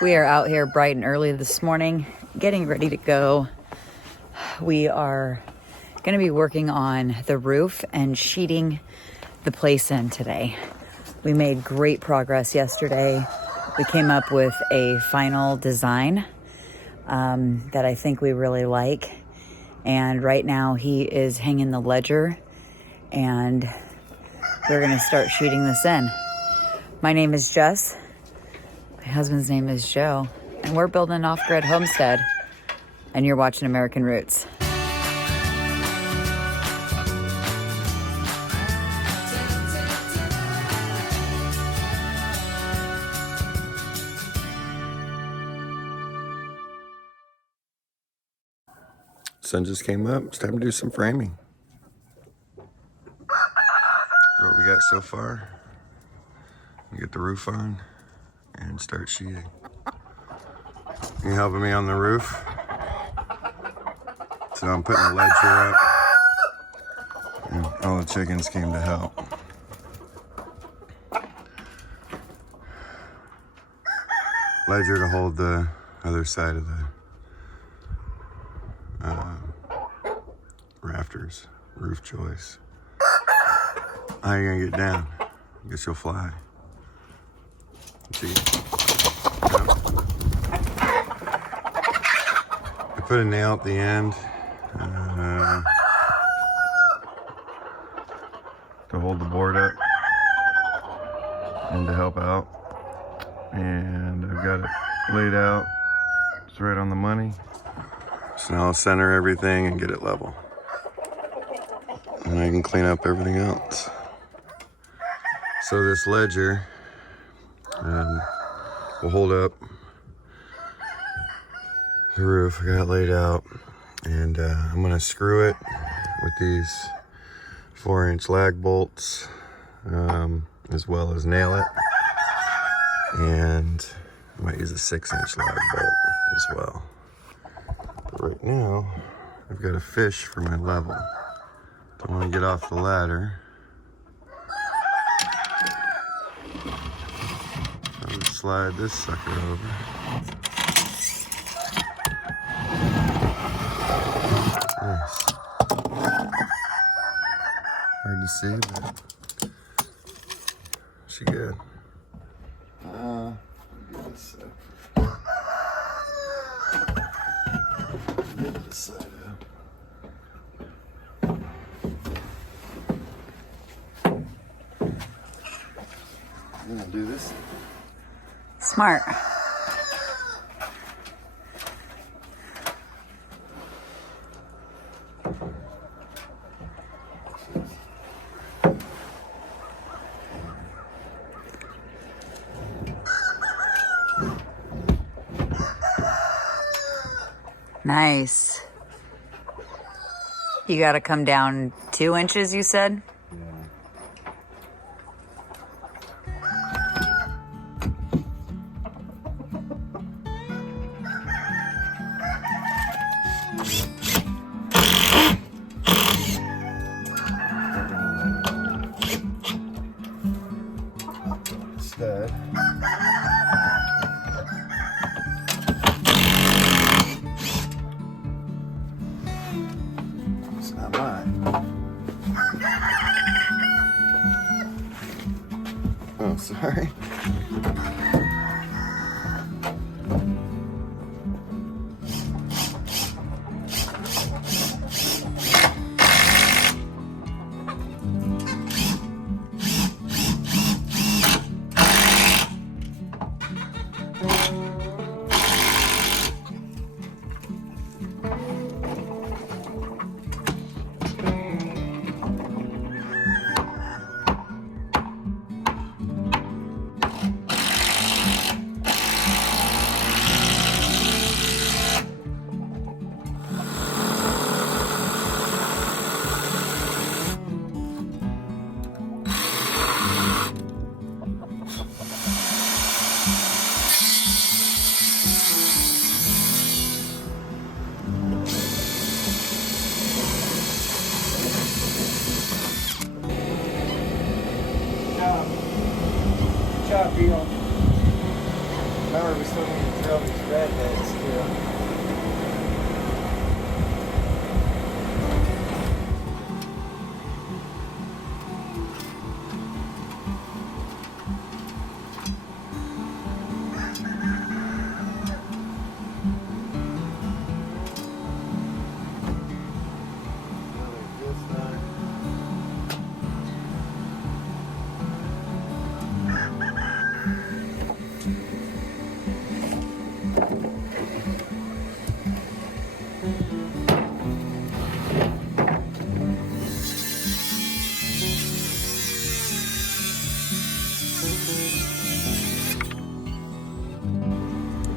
We are out here bright and early this morning, getting ready to go. We are going to be working on the roof and sheeting the place in today. We made great progress yesterday. We came up with a final design that I think we really like. And right now he is hanging the ledger and we're going to start sheeting this in. My name is Jess. My husband's name is Joe, and we're building an off-grid homestead, and you're watching American Roots. Sun just came up. It's time to do some framing. What we got so far. Get the roof on and start sheeting. You helping me on the roof? So I'm putting the ledger up. And all the chickens came to help. Ledger to hold the other side of the rafters, roof joists. How are you gonna get down? Guess you'll fly. See? I put a nail at the end to hold the board up and to help out. And I've got it laid out. It's right on the money. So now I'll center everything and get it level. And I can clean up everything else. So this ledger will hold up the roof. I got it laid out, and I'm gonna screw it with these 4-inch lag bolts, as well as nail it. And I might use a 6-inch lag bolt as well. But right now, I've got a fish for my level. Don't want to get off the ladder. I'll just slide this sucker over. Nice. Hard to see, but she good. Get this side. Get this side up. I'm gonna do this. Smart. Nice. You got to come down 2 inches, you said? Stud. It's not mine. Remember, we still need to drill these redheads too.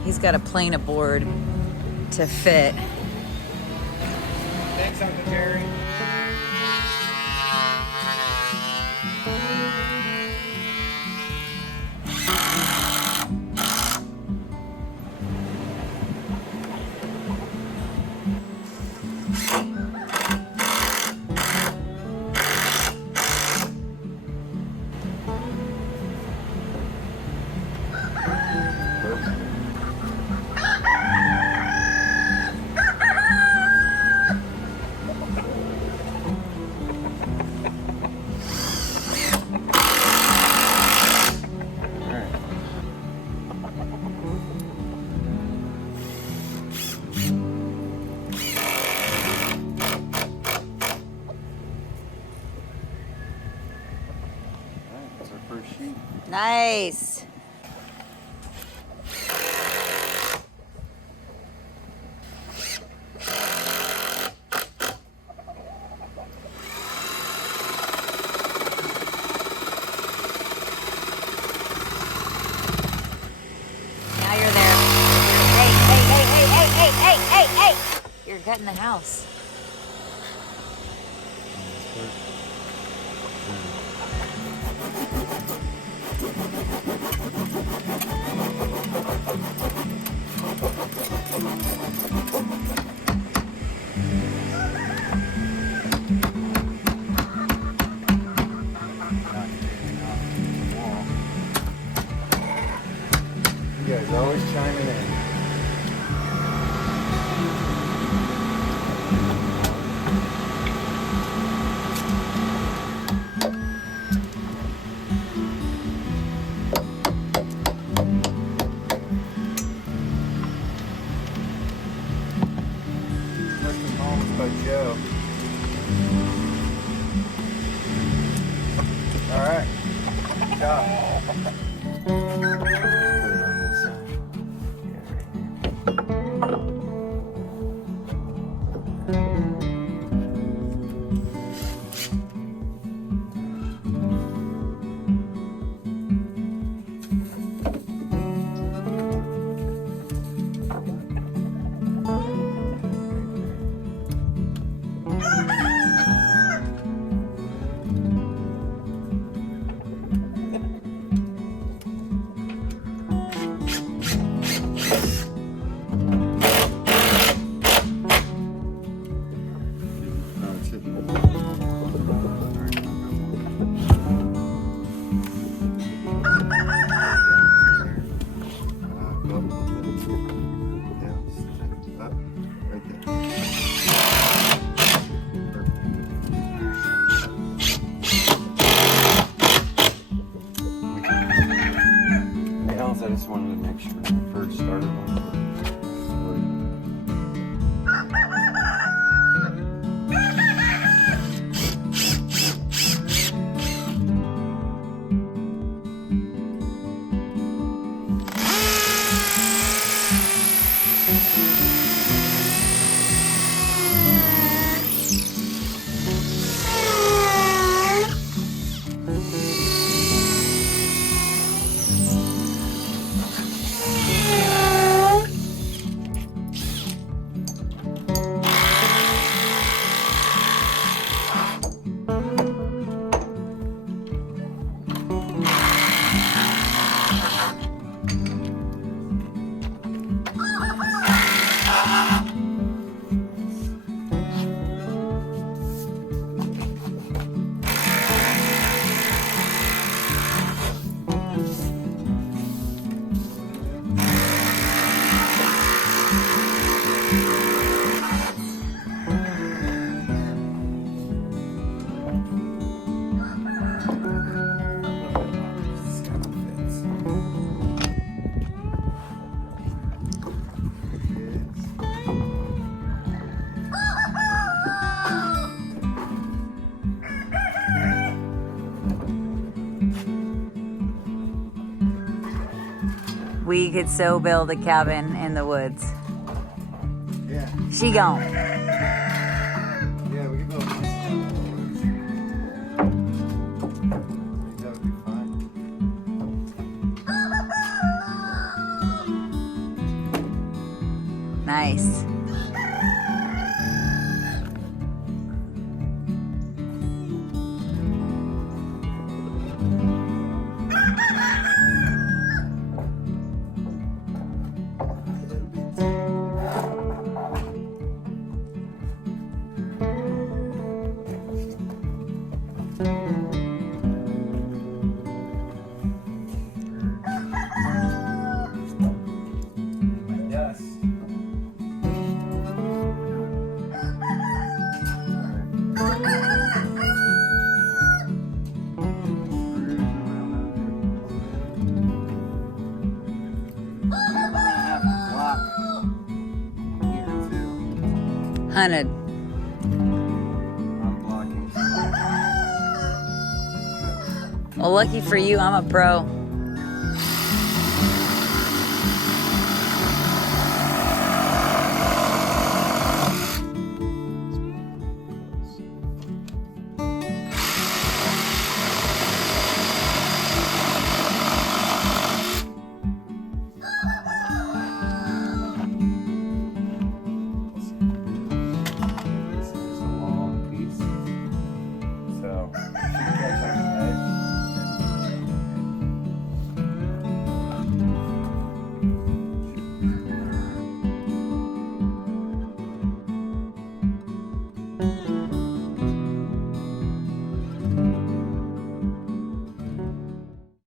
He's got a plane aboard to fit. Thanks, Uncle Jerry. Nice. Now you're there. Hey. You're gutting the house. You guys always chiming in. Custom homes by Joe. All right. Good job. I just wanted to make sure when I first started on We could so build a cabin in the woods. Yeah. She gone. Yeah, we can build a nice cabin. That would be fine. Nice. Yes. Hunted. I'm blocking. Well, lucky for you, I'm a pro.